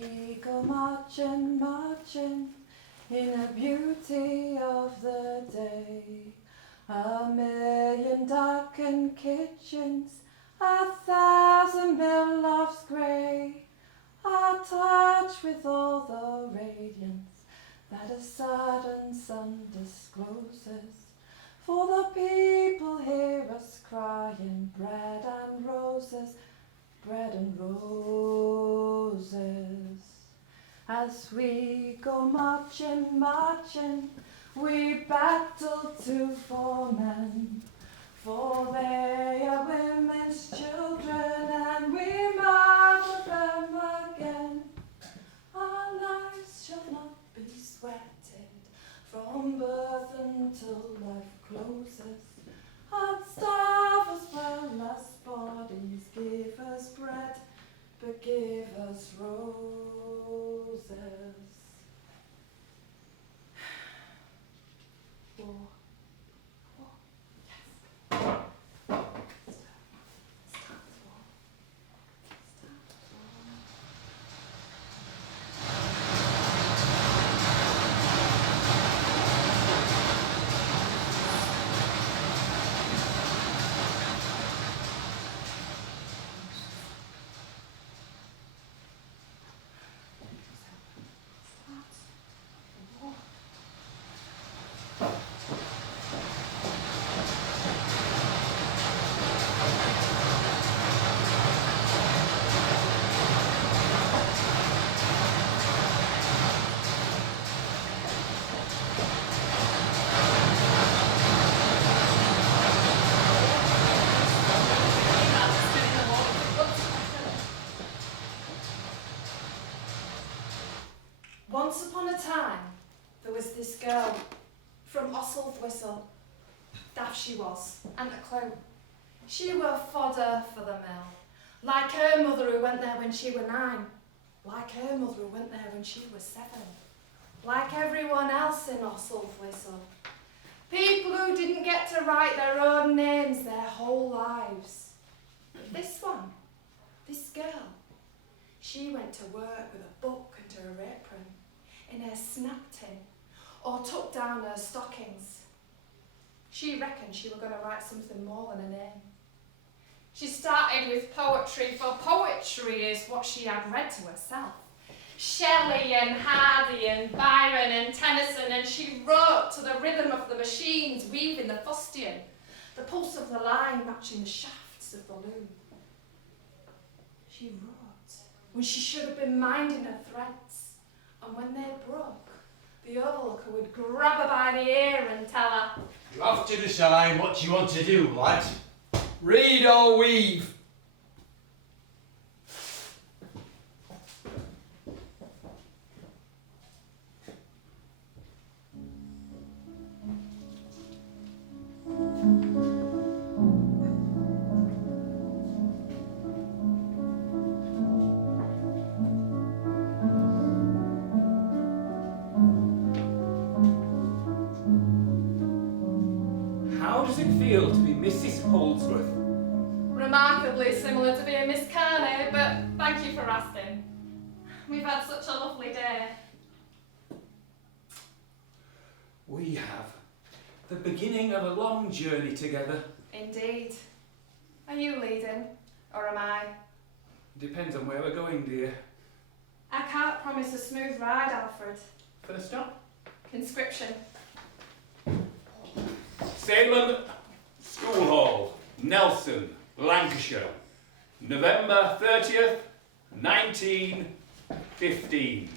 we go marching, marching in the beauty of the day. A million darkened kitchens, 1,000 mill lofts grey, are touched with all the radiance that a sudden sun discloses. For the people hear us crying, bread and roses, bread and roses. As we go marching, marching, we battle to for men, for they are women's children, and we mother them again. Our lives shall not be sweated from birth until life closes. Hearts starve as well as bodies, give us bread, but give us roses. War. War. Yes. Start war. Start war. Once upon a time, there was this girl from Osselthwhistle. Daft she was, and a clue. She were fodder for the mill, like her mother who went there when she were 9, like her mother who went there when she was 7, like everyone else in Osselthwhistle. People who didn't get to write their own names their whole lives. But this one, this girl, she went to work with a book and her apron, in her snap tin, or tucked down her stockings. She reckoned she were going to write something more than a name. She started with poetry, for poetry is what she had read to herself. Shelley and Hardy and Byron and Tennyson, and she wrote to the rhythm of the machines weaving the fustian, the pulse of the line matching the shafts of the loom. She wrote when she should have been minding her threads, and when they broke, the overlooker would grab her by the ear and tell her, "You have to decide what you want to do, lad. Read or weave." How does it feel to be Mrs. Holdsworth? remarkably similar to being Miss Carnie, but thank you for asking. We've had such a lovely day. We have. The beginning of a long journey together. Indeed. Are you leading, or am I? Depends on where we're going, dear. I can't promise a smooth ride, Alfred. First stop? Conscription. Salem School Hall, Nelson, Lancashire, November 30th, 1915.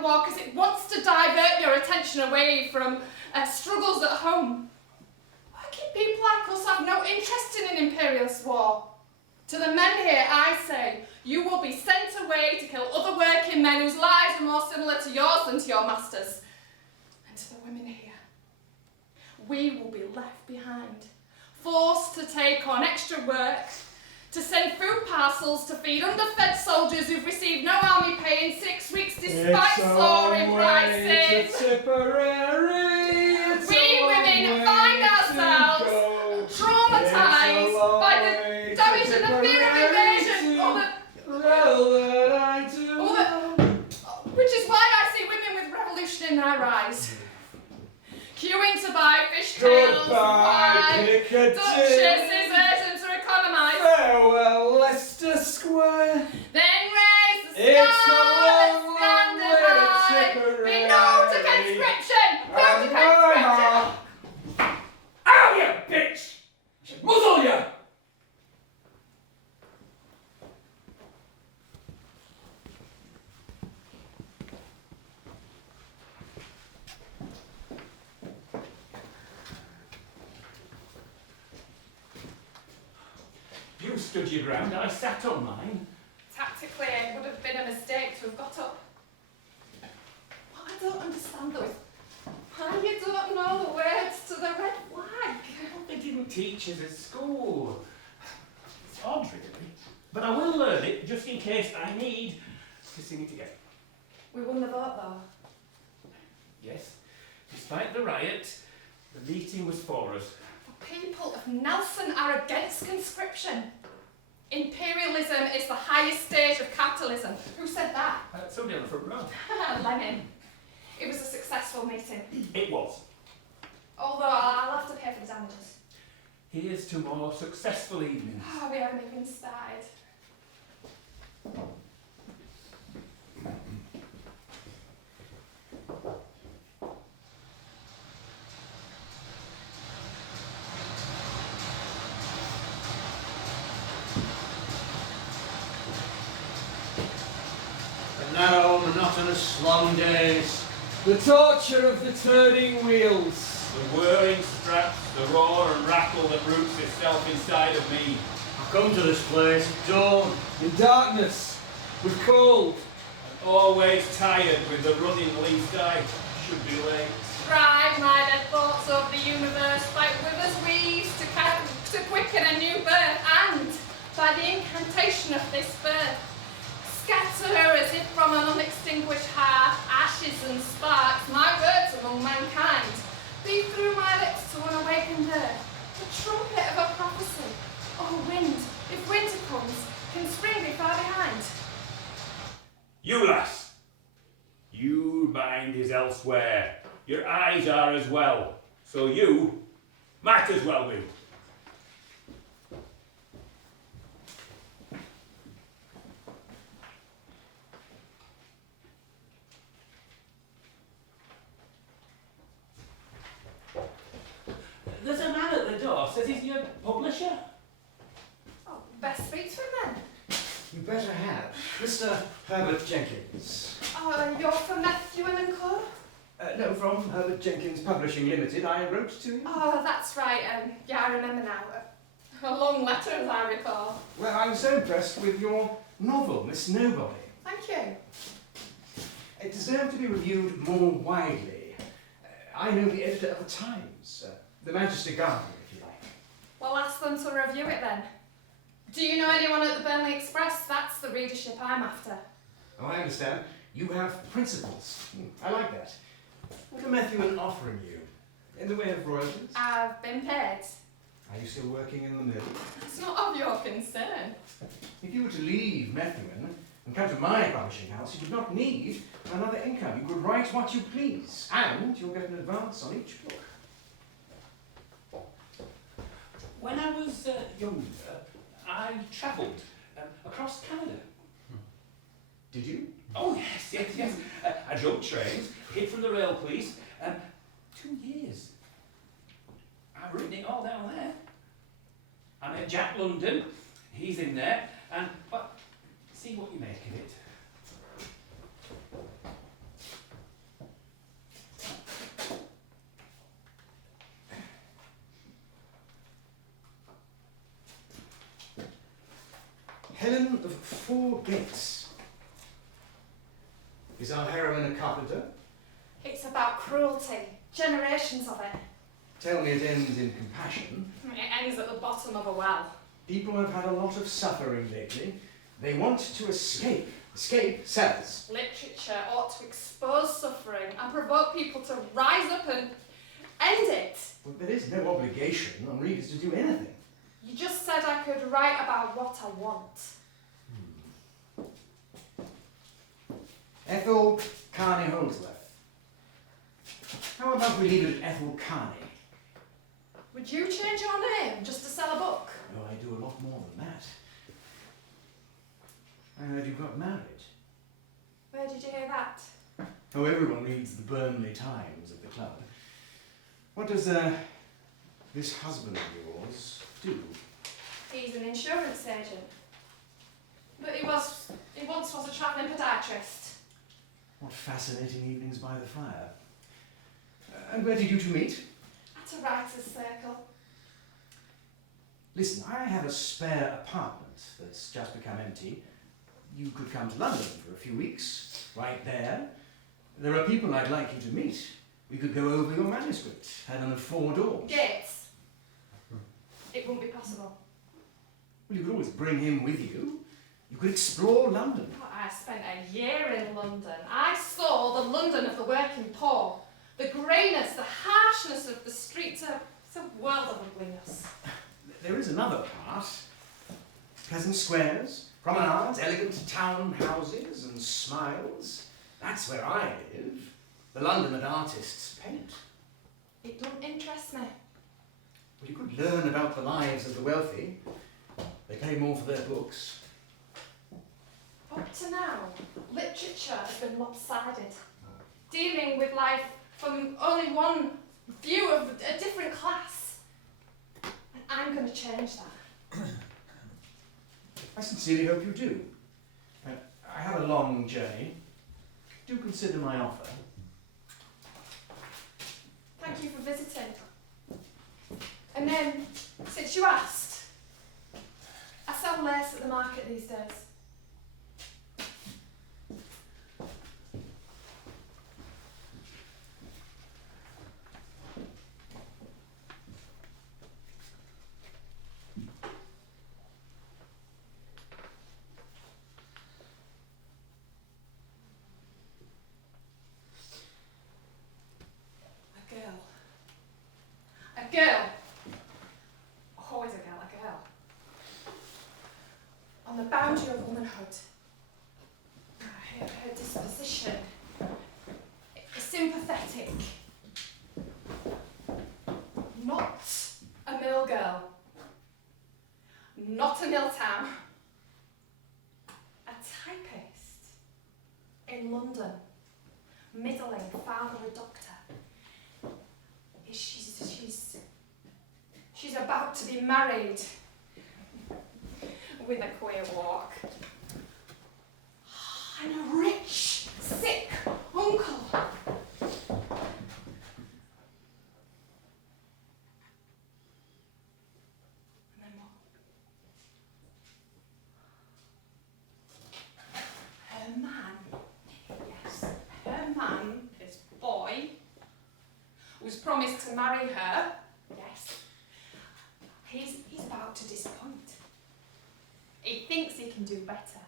Because it wants to divert your attention away from struggles at home. Working people like us have no interest in an imperialist war. To the men here, I say, you will be sent away to kill other working men whose lives are more similar to yours than to your masters. And to the women here, we will be left behind. forced to take on extra work, to send food parcels to feed underfed soldiers who've received no army pay in 6 weeks despite soaring prices. We women find ourselves traumatised by the damage and the fear of invasion, which is why I see women with revolution in their eyes. Queuing to buy fishtails, wine, duchesses, and to economise. Farewell, Leicester Square. Then raise the It's star, a long, stand long way high. to Tipperary. Be no to conscription, no to conscription. Ow, you bitch! Muzzle you! You stood your ground, I sat on mine. Tactically, it would have been a mistake to have got up. What I don't understand though is why you don't know the words to the red flag. They didn't teach us at school. It's odd, really. But I will learn it just in case I need to sing it again. We won the vote though. Yes, despite the riot, the meeting was for us. The people of Nelson are against conscription. Imperialism is the highest stage of capitalism. Who said that? Somebody on the front row. Lenin. It was a successful meeting. It was. Although I'll have to pay for the damages. Here's to more successful evenings. Oh, we haven't even started. The narrow, monotonous, long days. The torture of the turning wheels. The whirring straps, the roar and rattle that roots itself inside of me. I've come to this place at dawn. In darkness, with cold. And always tired with the running least I should be late. Drive my dead thoughts over the universe like rivers weaves to quicken a new birth, and by the incantation of this birth, scatter as if from an unextinguished hearth, ashes and sparks, my words among mankind. Be through my lips to an awakened earth, the trumpet of a prophecy. Oh wind, if winter comes, can spring be far behind? You lass, your mind is elsewhere. Your eyes are as well, so you might as well be. There's a man at the door, says he's your publisher. Oh, best speak to him then. You better have. Mr. Herbert Jenkins. Oh, you're from Matthew and Co? No, from Herbert Jenkins Publishing Limited. I wrote to you. Oh, that's right. Yeah, I remember now. A long letter, as I recall. Well, I was so impressed with your novel, Miss Nobody. Thank you. It deserved to be reviewed more widely. I know the editor of the Times, the Manchester Guardian, if you like. Well, ask them to review it then. Do you know anyone at the Burnley Express? That's the readership I'm after. Oh, I understand. You have principles. I like that. What are Methuen offering you? In the way of royalties? I've been paid. Are you still working in the mill? It's not of your concern. If you were to leave Methuen and come to my publishing house, you would not need another income. You could write what you please, and you'll get an advance on each book. When I was younger, I travelled across Canada. Did you? Oh, yes. I drove trains, hid from the rail police, 2 years. I've written it all down there. I met Jack London, he's in there, but see what you make of it. Helen of Four Gates. Is our heroine a carpenter? It's about cruelty. Generations of it. Tell me it ends in compassion. It hangs at the bottom of a well. People have had a lot of suffering lately. They want to escape. Escape sells. Literature ought to expose suffering and provoke people to rise up and end it. Well, there is no obligation on readers to do anything. You just said I could write about what I want. Ethel Carnie Holdsworth. How about we leave it at Ethel Carnie? Would you change your name just to sell a book? No, I do a lot more than that. I heard you got married. Where did you hear that? Oh, everyone reads the Burnley Times at the club. What does this husband of yours do? He's an insurance agent. But he once was a travelling podiatrist. What fascinating evenings by the fire. And where did you two meet? At a writer's circle. Listen, I have a spare apartment that's just become empty. You could come to London for a few weeks, right there. There are people I'd like you to meet. We could go over your manuscript, Helen of Four Doors. Gates. It wouldn't be possible. Well, you could always bring him with you. You could explore London. Oh, I spent a year in London. I saw the London of the working poor. The greyness, the harshness of the streets. It's a world of ugliness. There is another part. Pleasant squares, promenades, elegant town houses and smiles. That's where I live. The London that artists paint. It don't interest me. Well, you could learn about the lives of the wealthy. They pay more for their books. Up to now, literature has been lopsided. Dealing with life from only one view of a different class. And I'm going to change that. I sincerely hope you do. I have a long journey. Do consider my offer. Thank you for visiting. And then, since you asked, I sell lace at the market these days. A girl. Always a girl. On the boundary of womanhood. Her disposition is sympathetic. Not a mill girl. Not a mill town. A typist in London. Middling, father a doctor. She's about to be married with a queer walk. And a rich, sick uncle. And then what? Her man, yes, her man, this boy, was promised to marry her, yes. He's about to disappoint. He thinks he can do better.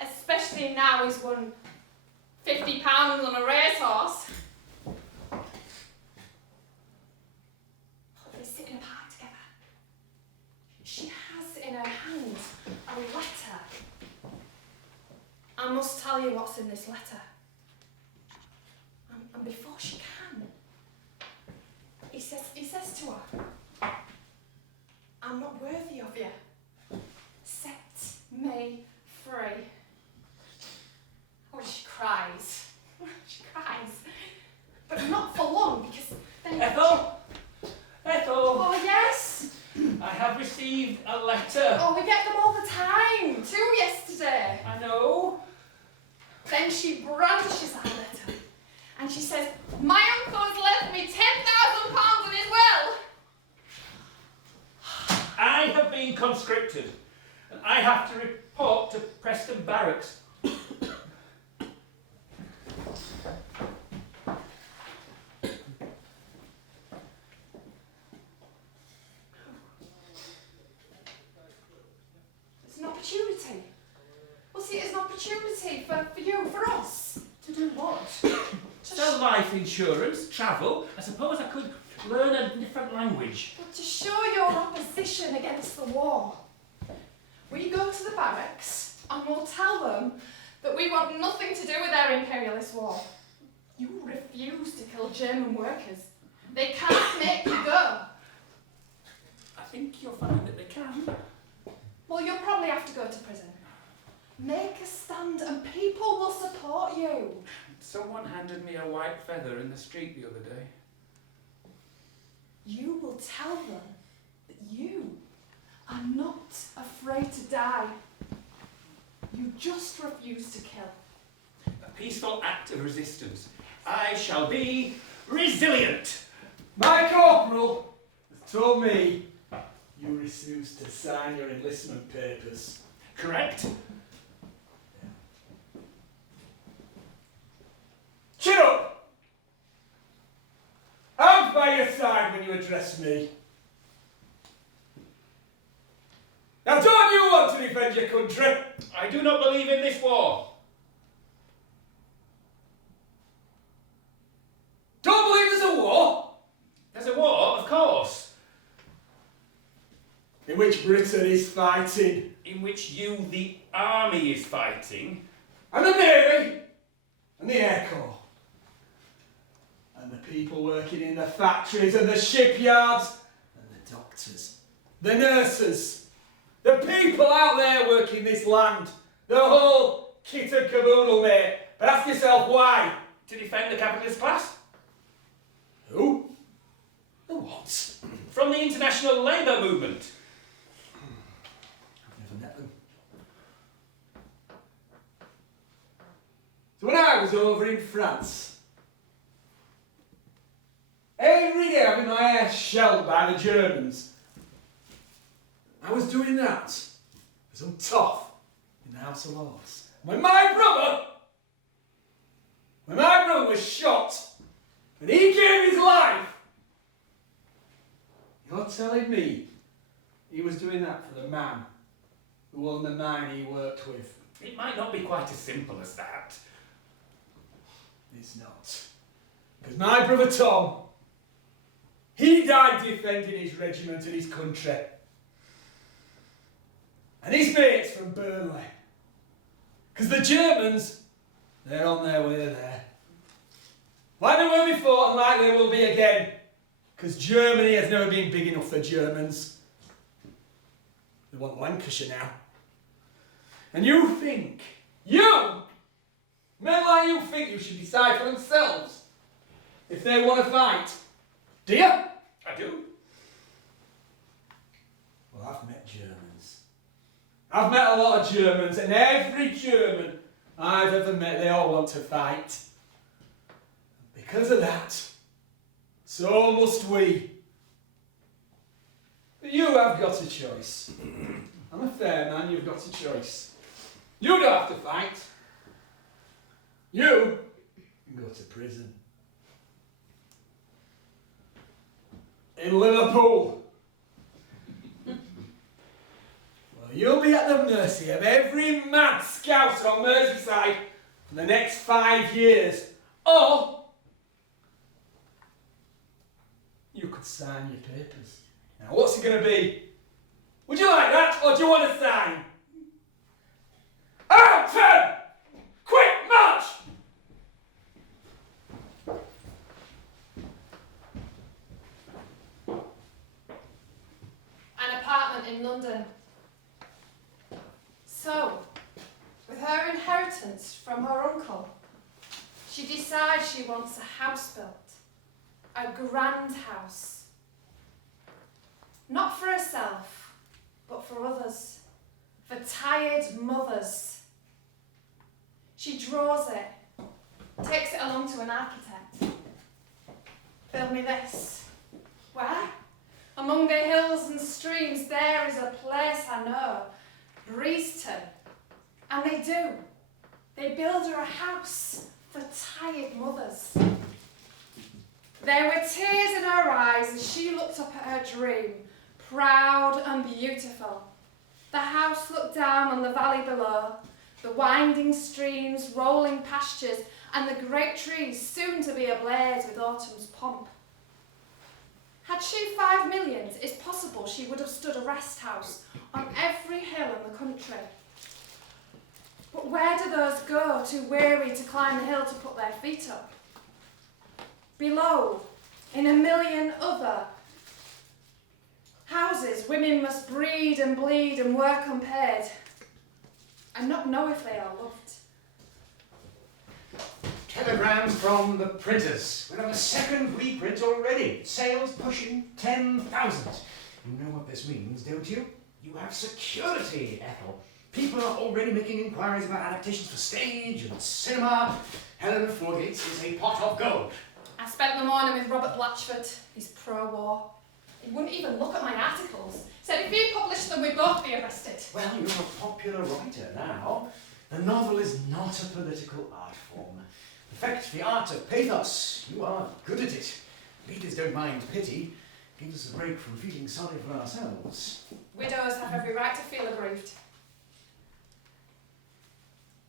Especially now he's won £50 on a racehorse. They're sitting apart together. She has in her hand a letter. I must tell you what's in this letter. And before she can, he says to her, I'm not worthy of you. Set me free. Oh, she cries. She cries. But not for long, because then... Ethel! Oh, yes? I have received a letter. Oh, we get them all the time. 2 yesterday. I know. Then she brandishes that letter. And she says, my uncle has left me £10,000 in his will. I have been conscripted, and I have to report to Preston Barracks. money for you, for us. To do what? Sell life insurance, travel. I suppose I could learn a different language. But to show your opposition against the war. We go to the barracks and we'll tell them that we want nothing to do with their imperialist war. You refuse to kill German workers. They can't make you go. I think you'll find that they can. Well, you'll probably have to go to prison. Make a stand and people will support you. Someone handed me a white feather in the street the other day. You will tell them that you are not afraid to die. You just refuse to kill. A peaceful act of resistance. I shall be resilient. My corporal has told me you refused to sign your enlistment papers. Correct? Chin up! Arms by your side when you address me. Now don't you want to defend your country? I do not believe in this war. Don't believe there's a war? There's a war, of course, In which Britain is fighting. in which you, the army, is fighting. And the Navy. And the Air Corps. And the people working in the factories and the shipyards. And the doctors. The nurses. The people out there working this land. The whole kit and caboodle, mate. But ask yourself why. To defend the capitalist class? Who? The what? From the international labour movement. I've never met them. So when I was over in France, every day having my hair shelled by the Germans, I was doing that as I'm tough in the House of Lords. When my brother was shot and he gave his life, you're telling me he was doing that for the man who owned the mine he worked with? It might not be quite as simple as that. It's not. Because my brother Tom, he died defending his regiment and his country. And his mates from Burnley. Because the Germans, they're on their way there. Like they were before and like they will be again. Because Germany has never been big enough for Germans. They want Lancashire now. And you think, men like you think you should decide for themselves if they want to fight. Do you? I do. Well, I've met Germans. I've met a lot of Germans, and every German I've ever met, they all want to fight. Because of that, so must we. But you have got a choice. I'm a fair man, you've got a choice. You don't have to fight. You can go to prison. In Liverpool. Well, you'll be at the mercy of every mad scouser on Merseyside for the next 5 years. Or you could sign your papers. Now, what's it going to be? Would you like that, or do you want to sign? Out, 10! Quick, march! An apartment in London. So, with her inheritance from her uncle, she decides she wants a house built. A grand house. Not for herself, but for others. For tired mothers. She draws it, takes it along to an architect. Build me this. Where? Among the hills and streams, there is a place I know, Breeston. And they do. They build her a house for tired mothers. There were tears in her eyes as she looked up at her dream, proud and beautiful. The house looked down on the valley below, The winding streams, rolling pastures, and the great trees soon to be ablaze with autumn's pomp. Had she 5 millions, it's possible she would have stood a rest house on every hill in the country. But where do those go, too weary to climb the hill to put their feet up? Below, in a million other houses, women must breed and bleed and work unpaid, and not know if they are loved. Telegram from the printers. We're on the second reprint already. Sales pushing 10,000. You know what this means, don't you? You have security, Ethel. People are already making inquiries about adaptations for stage and cinema. Helena Floorgates is a pot of gold. I spent the morning with Robert Blatchford. He's pro-war. He wouldn't even look at my articles. Said if he published them, we'd both be arrested. Well, you're a popular writer now. The novel is not a political art form. Perfect the art of pathos. You are good at it. Readers don't mind pity. Gives us a break from feeling sorry for ourselves. Widows have every right to feel aggrieved.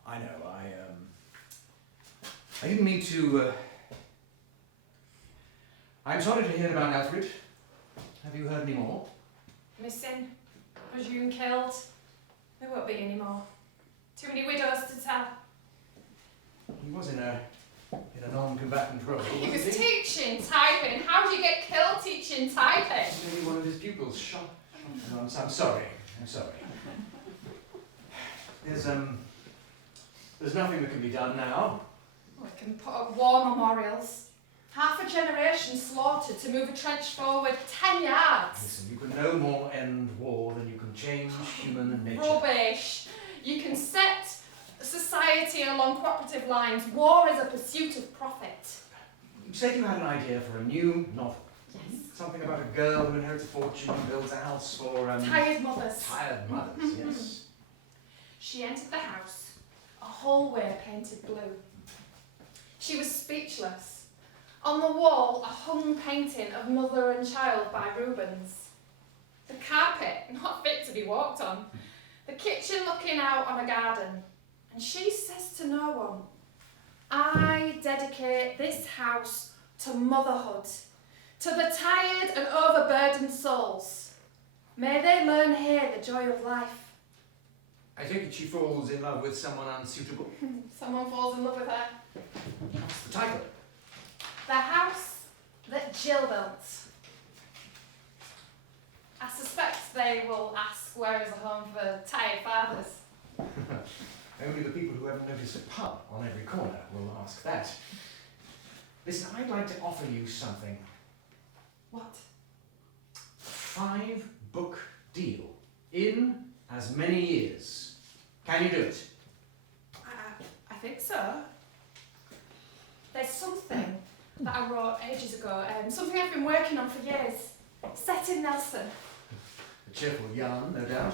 I know, I didn't mean to, I'm sorry to hear about Alfred. Have you heard any more? Missing, presumed killed. There won't be any more. Too many widows to tell. He was in a non-combatant role. He was wasn't teaching typing. How do you get killed teaching typing? Maybe one of his pupils shot. No, I'm sorry. I'm sorry. There's nothing that can be done now. We can put up war memorials. Half a generation slaughtered to move a trench forward 10 yards. Listen, you can no more end war than you can change human nature. Rubbish. You can set society along cooperative lines. War is a pursuit of profit. You said you had an idea for a new novel. Yes. Something about a girl who inherits a fortune and builds a house for Tired mothers. tired mothers. Yes. She entered the house, a hallway painted blue. She was speechless. On the wall, a hung painting of mother and child by Rubens. The carpet, not fit to be walked on. The kitchen looking out on a garden. And she says to no one, I dedicate this house to motherhood, to the tired and overburdened souls. May they learn here the joy of life. I take it she falls in love with someone unsuitable. Someone falls in love with her. What's the title? The house that Jill built. I suspect they will ask where is a home for tired fathers. Only the people who haven't noticed a pub on every corner will ask that. Listen, I'd like to offer you something. What? 5-book deal. In as many years. Can you do it? I think so. There's something that I wrote ages ago, something I've been working on for years. Set in Nelson. A cheerful yarn, no doubt.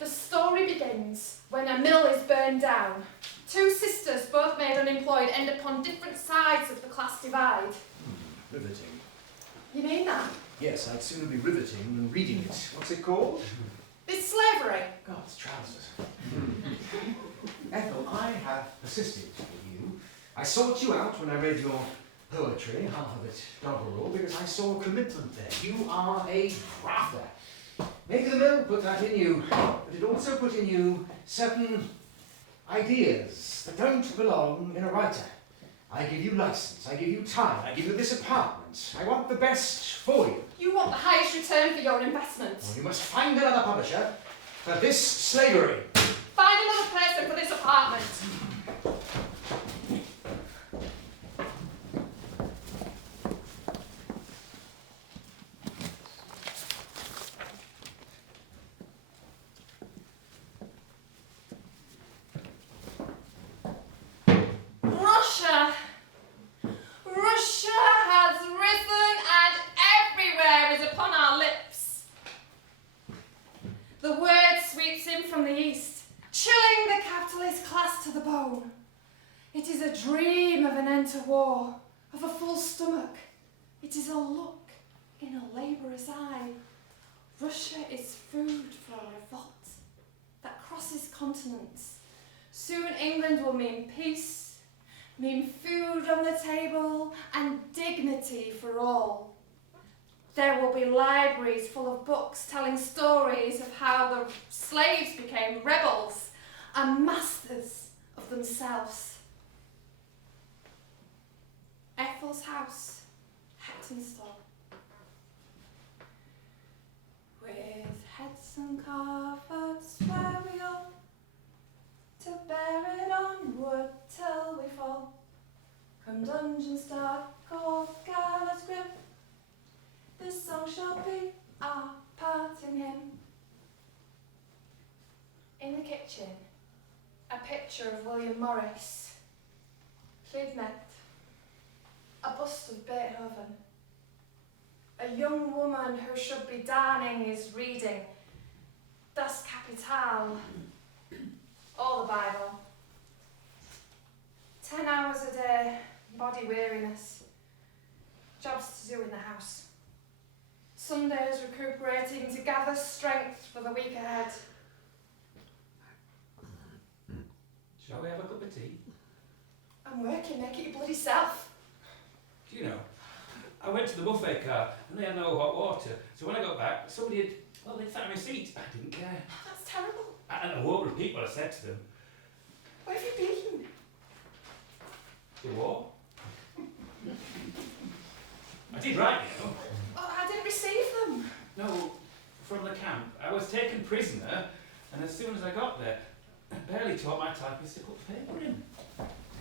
The story begins when a mill is burned down. 2 sisters, both made unemployed, end up on different sides of the class divide. Riveting. You mean that? Yes, I'd sooner be riveting than reading it. What's it called? It's slavery. God's trousers. Ethel, I have persisted with you. I sought you out when I read your poetry, half of it doggerel, because I saw a commitment there. You are a grafter. Maybe the mill put that in you, but it also put in you certain ideas that don't belong in a writer. I give you license, I give you time, I give you this apartment. I want the best for you. You want the highest return for your investment. Well, you must find another publisher for this slavery. Find another person for this apartment. Russia has risen and everywhere is upon our lips. The word sweeps in from the east, chilling the capitalist class to the bone. It is a dream of an end to war, of a full stomach. It is a look in a labourer's eye. Russia is food for a revolt that crosses continents. Soon England will mean peace, mean food on the table, and dignity for all. There will be libraries full of books telling stories of how the slaves became rebels and masters of themselves. Ethel's house, Heptonstall, with heads and carvers where we all to bear it onward till we fall. From dungeons dark or gallows grim, this song shall be our parting hymn. In the kitchen, a picture of William Morris, Clydnett, a bust of Beethoven, a young woman who should be darning his reading, Das Kapital, or the Bible. 10 hours a day, body weariness, jobs to do in the house. Sundays recuperating to gather strength for the week ahead. Shall we have a cup of tea? I'm working, make it your bloody self. Do you know, I went to the buffet car and they had no hot water. So when I got back, somebody they'd sat in my seat. I didn't care. That's terrible. And I won't repeat what I said to them. Where have you been? The war. I did write, you know. Oh, I didn't receive them. No, from the camp. I was taken prisoner, and as soon as I got there, I barely taught my typist to put paper in.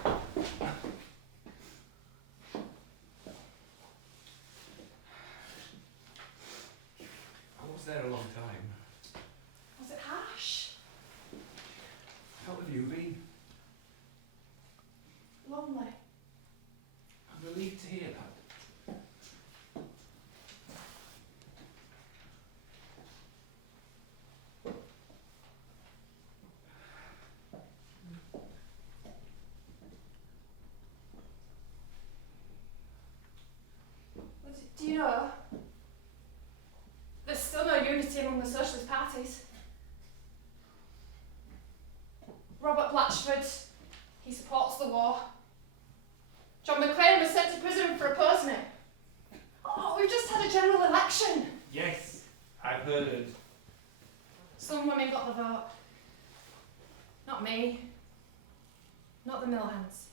I was there a long time. Was it harsh? How have you been? Lonely? I'm relieved to hear that. Do you know, there's still no unity among the socialist parties. Robert Blatchford, he supports the war. John McClane was sent to prison for opposing it. Oh, we've just had a general election. Yes, I've heard. Some women got the vote. Not me. Not the Millhands.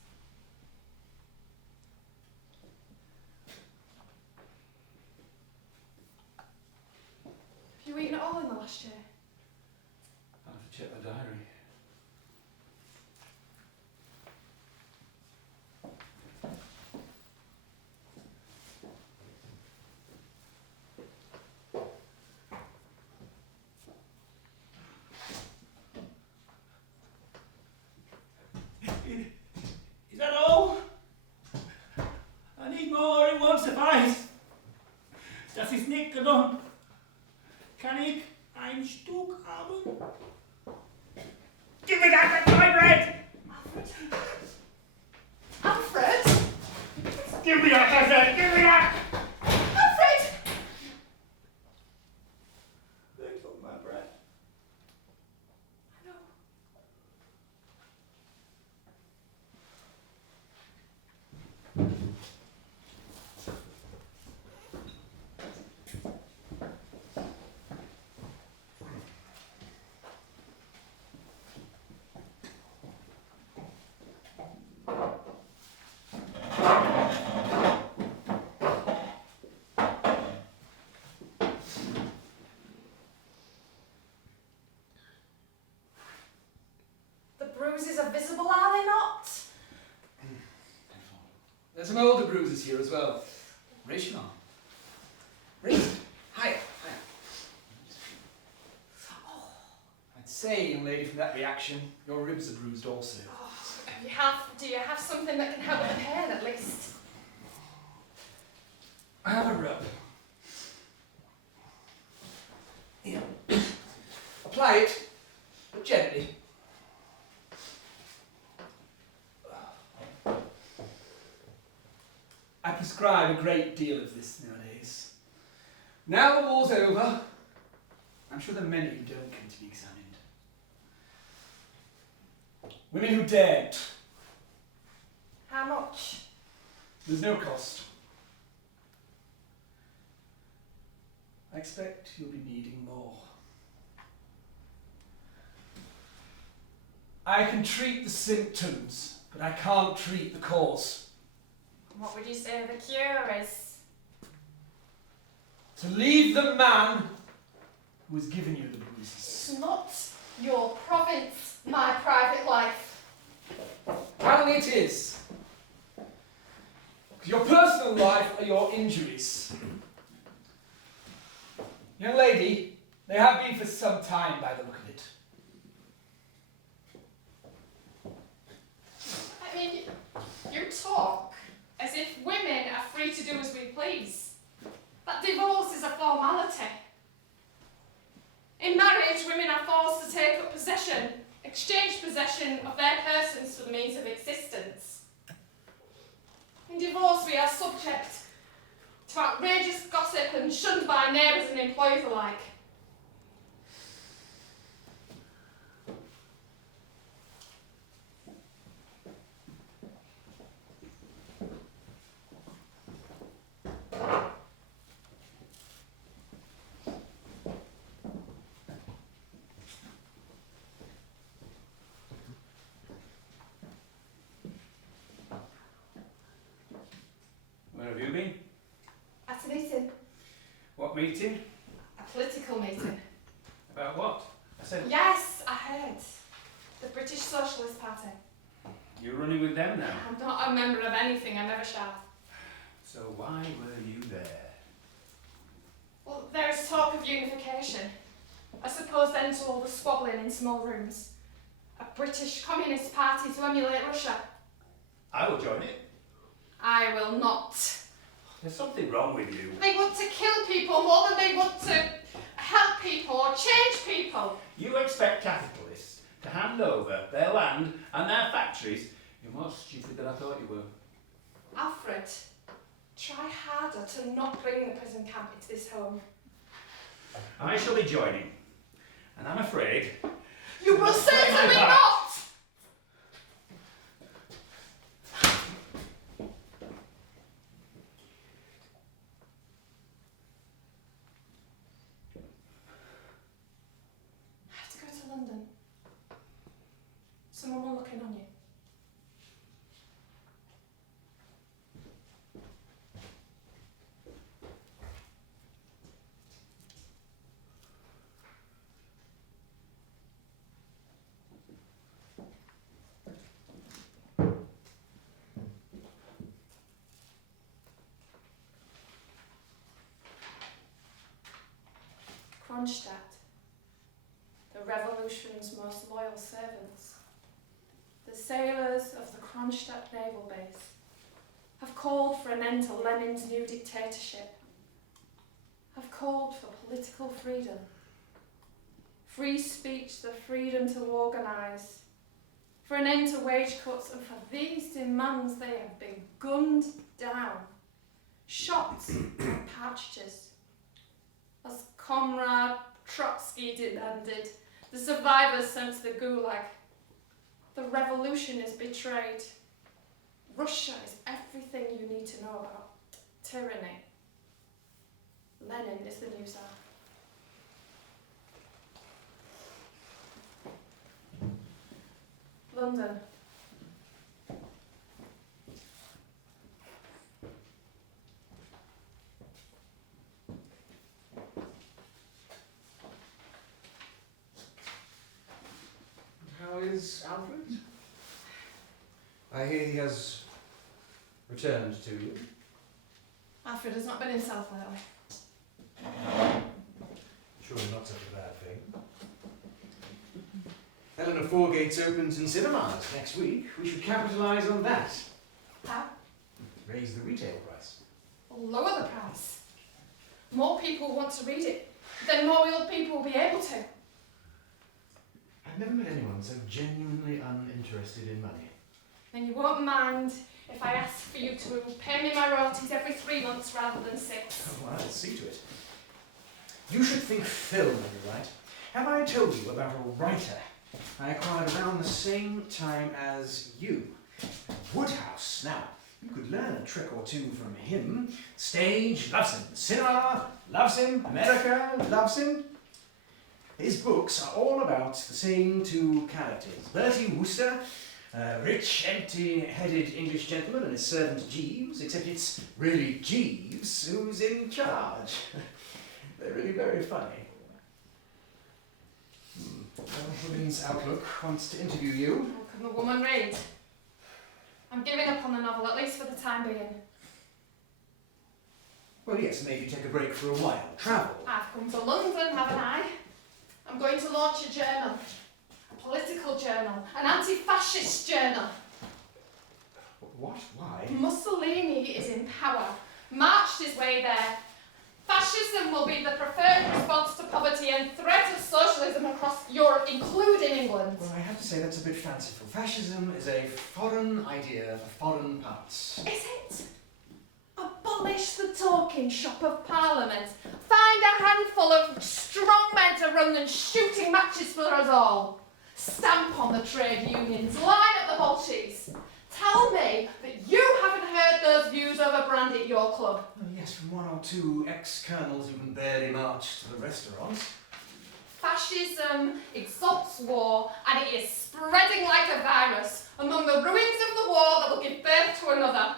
Have you eaten it all in the last year? I'll have to check my diary. Is that all? I need more, it won't suffice. Das ist nicht genug. Kann ich ein Stück haben? Give me that, that's my bread! Alfred? Give me that, I said, give me that! Alfred! They took my bread. I know. The bruises are visible, are they not? There's some older bruises here as well. Raise your arm. Raise it. Higher. I'd say, young lady, from that reaction, your ribs are bruised also. Oh, do you have something that can help with the pain at least? I have a rub. Here. Apply it, but gently. I prescribe a great deal of this nowadays. Now the war's over, I'm sure there are many who don't come to be examined. Women who daren't. How much? There's no cost. I expect you'll be needing more. I can treat the symptoms, but I can't treat the cause. What would you say the cure is? To leave the man who has given you the bruises. It's not your province, my private life. Apparently it is. Your personal life are your injuries. Young lady, they have been for some time by the look of it. I mean, you talk as if women are free to do as we please. But divorce is a formality. In marriage, women are forced to take up possession, exchange possession of their persons for the means of existence. In divorce, we are subject to outrageous gossip and shunned by neighbours and employers alike. Where have you been? At a meeting, What meeting? a political meeting. About what? I said, Yes, I heard. The British Socialist Party. you're running with them now. I'm not a member of anything, I never shall. So why were you there? Well, there is talk of unification. I suppose then to all the squabbling in small rooms. A British Communist Party to emulate Russia. I will join it. I will not. There's something wrong with you. They want to kill people more than they want to help people or change people. You expect capitalists to hand over their land and their factories. You're more stupid than I thought you were. Alfred, try harder to not bring the prison camp into this home. I shall be joining. And I'm afraid... You will certainly not! I have to go to London. Someone will look in on you. Kronstadt, the revolution's most loyal servants, the sailors of the Kronstadt naval base, have called for an end to Lenin's new dictatorship, have called for political freedom, free speech, the freedom to organise, for an end to wage cuts, and for these demands they have been gunned down, shot and partridges. As Comrade Trotsky demanded, the survivors sent to the Gulag. The revolution is betrayed. Russia is everything you need to know about tyranny. Lenin is the new Tsar. London. How is Alfred? I hear he has returned to you. Alfred has not been himself lately. Surely not such a bad thing. Eleanor Fourgate's opens in cinemas next week. We should capitalise on that. How? Raise the retail price. Or lower the price. More people want to read it, then more people will be able to. I've never met anyone so genuinely uninterested in money. And you won't mind if I ask for you to pay me my royalties every 3 months rather than 6. Oh, well, I'll see to it. You should think film when you write. Have I told you about a writer I acquired around the same time as you. Woodhouse. Now, you could learn a trick or two from him. Stage, loves him. Cinema, loves him. America, loves him. His books are all about the same two characters. Bertie Wooster, a rich, empty-headed English gentleman, and his servant Jeeves, except it's really Jeeves who's in charge. They're really very funny. Women's Outlook wants to interview you. Oh, can the woman read? I'm giving up on the novel, at least for the time being. Well, yes, maybe take a break for a while. Travel. I've come to London, haven't I? I'm going to launch a journal. A political journal. An anti-fascist journal. What? Why? Mussolini is in power. Marched his way there. Fascism will be the preferred response to poverty and threat of socialism across Europe, including England. Well, I have to say that's a bit fanciful. Fascism is a foreign idea for foreign parts. Is it? Abolish the talking shop of Parliament. Find a handful of strong men to run them shooting matches for us all. Stamp on the trade unions. Line up the Bolsheviks. Tell me that you haven't heard those views over brandy at your club. Oh, yes, from one or two ex-colonels who can barely march to the restaurants. Fascism exalts war, and it is spreading like a virus among the ruins of the war that will give birth to another.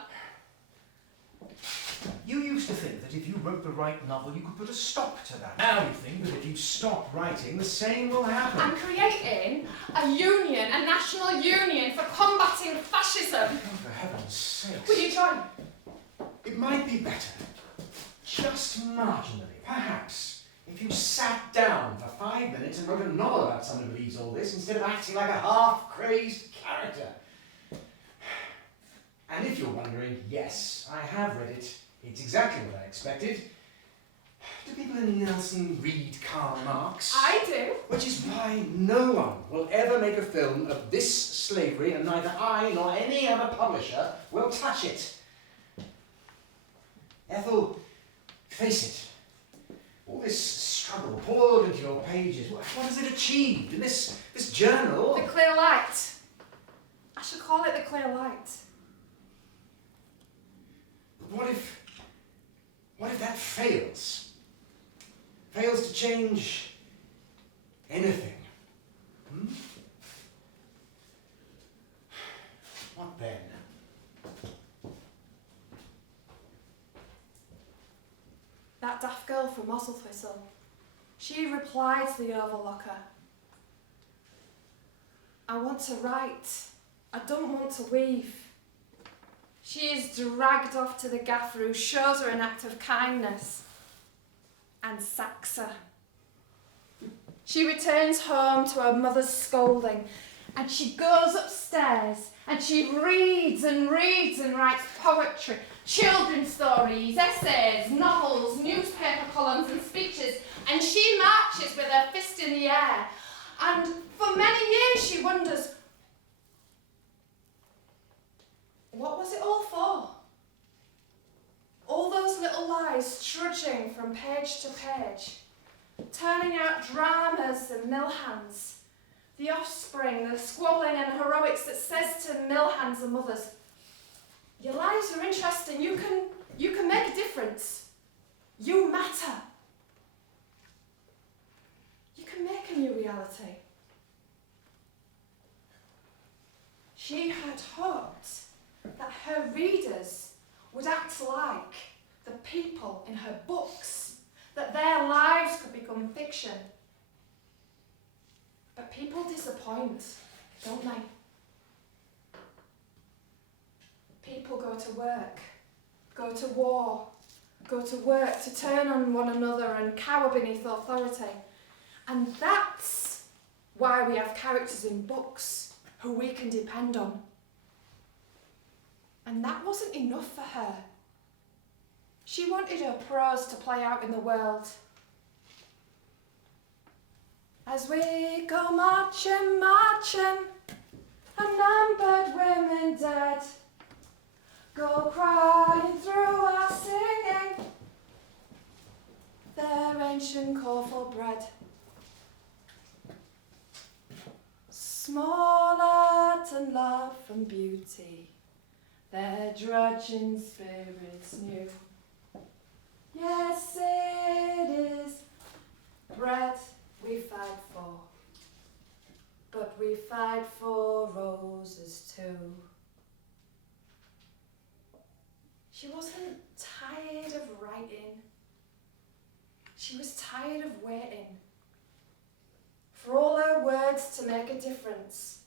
You used to think that if you wrote the right novel, you could put a stop to that. Now you think that if you stop writing, the same will happen. I'm creating a union, a national union for combating fascism. Oh, for heaven's sake. Will you join? It might be better, just marginally, perhaps, if you sat down for 5 minutes and wrote a novel about someone who believes all this, instead of acting like a half-crazed character. And if you're wondering, yes, I have read it. It's exactly what I expected. Do people in Nelson read Karl Marx? I do. Which is why no one will ever make a film of this slavery, and neither I nor any other publisher will touch it. Ethel, face it. All this struggle poured into your pages, what has it achieved in this journal? The clear light. I should call it the clear light. What if that fails? Fails to change anything? What then? That daft girl from Osselthistle. She replied to the overlooker. I want to write. I don't want to weave. She is dragged off to the gaffer who shows her an act of kindness and sacks her. She returns home to her mother's scolding, and she goes upstairs and she reads and reads and writes poetry, children's stories, essays, novels, newspaper columns and speeches, and she marches with her fist in the air. And for many years she wonders, what was it all for? All those little lies trudging from page to page, turning out dramas and mill hands, the offspring, the squabbling and heroics that says to mill hands and mothers, your lives are interesting, you can make a difference, you matter. You can make a new reality. She had hoped that her readers would act like the people in her books, that their lives could become fiction. But people disappoint, don't they? People go to work, go to war, go to work to turn on one another and cower beneath authority. And that's why we have characters in books who we can depend on. And that wasn't enough for her. She wanted her prose to play out in the world. As we go marching, marching, unnumbered women dead go crying through our singing their ancient call for bread. Small art and love and beauty, their drudging spirits knew. Yes, it is bread we fight for, but we fight for roses too. She wasn't tired of writing. She was tired of waiting for all her words to make a difference.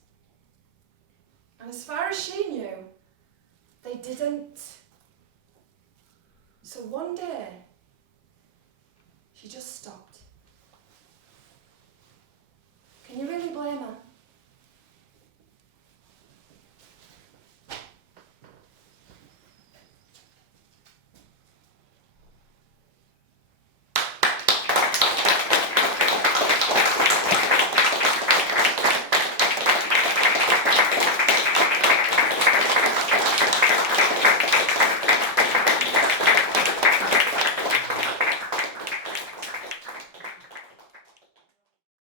And as far as she knew, they didn't. So one day, she just stopped.